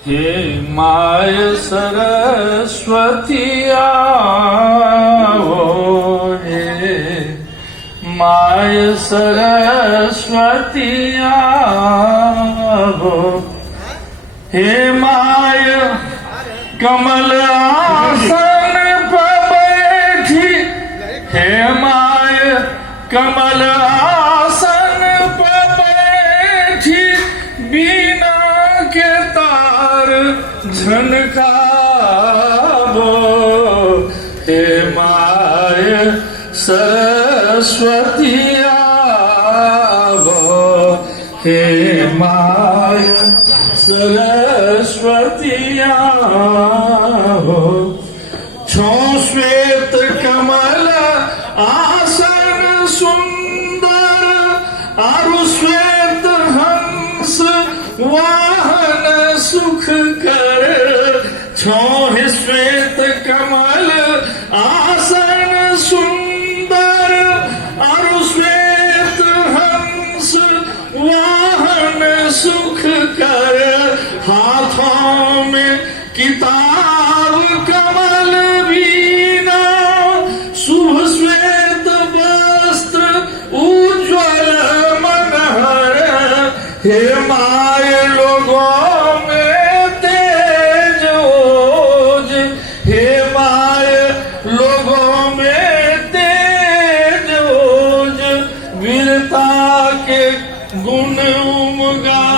Hey my Saraswati आओ, hey my Saraswati आओ, hey my कमल आसन पर बैठी, हे माय कमल आसन पर बैठी, बीना के तार झनकावो, हे माय सरस्वती आवो, हे माय सरस्वती आवो। छो श्वेत कमल आसन सुंदर, आरु श्वेत हंस वाहन सुख कर, छो श्वेत कमल आसन सुंदर, आरु श्वेत हंस वाहन सुख कर, हाथों में किताब कमल वीणा, शुभ श्वेत वस्त्र उज्ज्वल मनहर, हे माय लोगों में तेज ओज, हे माय लोगों में तेज ओज, वीरता के गुण उमगावो,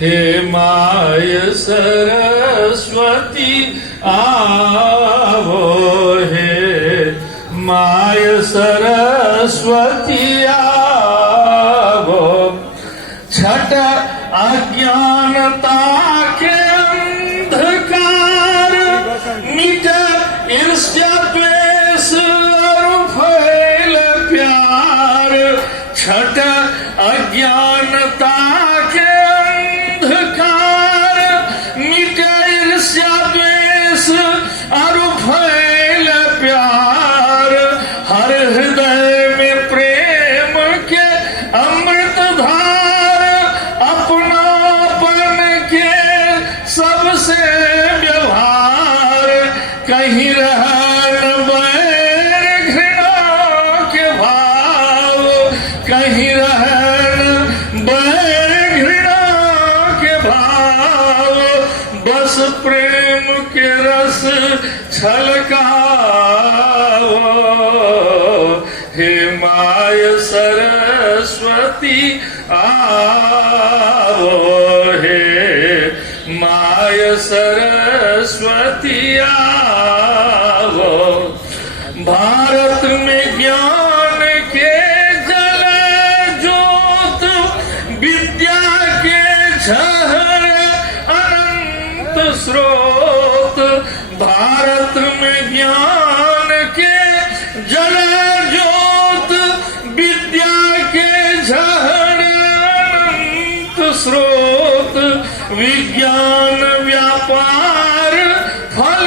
हे माय सरस्वती आवो, हे माय सरस्वती आवो। छठ अज्ञानता के अंधकार, मिट ईर्ष्या द्वेष और फैल प्यार, छठ अज्ञानता के अंधकार, मिट ईर्ष्या द्वेष और फैल प्यार, हर हृदय में प्रेम के अमृत धार, अपनापन के सबसे व्यवहार, कहीं रह न बैर घृणा के भाव, कहीं रह न बैर घृणा के भाव, बस प्रेम के रस छलकाओ, हे माय सरस्वती आओ, हे माय सरस्वती आओ। भारत में ज्ञान के जल ज्योत, विद्या के झर अनंत स्रोत, भारत में ज्ञान के जल ज्योत, विद्या के झर अनंत स्रोत, विज्ञान व्यापार फल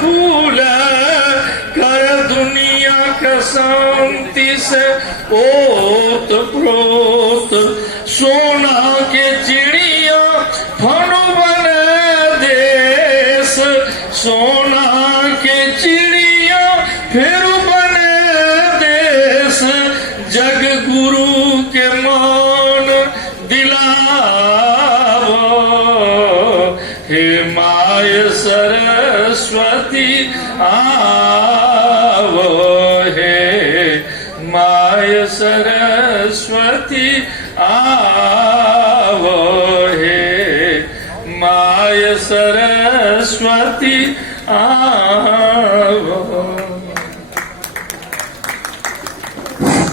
फूल कर, दुनिया का शांति से ओत प्रोत, सोना के चिड़िया फन बने देश, सोना के चिड़िया फिर बने देश, जग गुरु के मान दिलावो, हे माय सरस्वती आवो, हे माय सरस्वती आवो, हे माय सरस्वती आवो।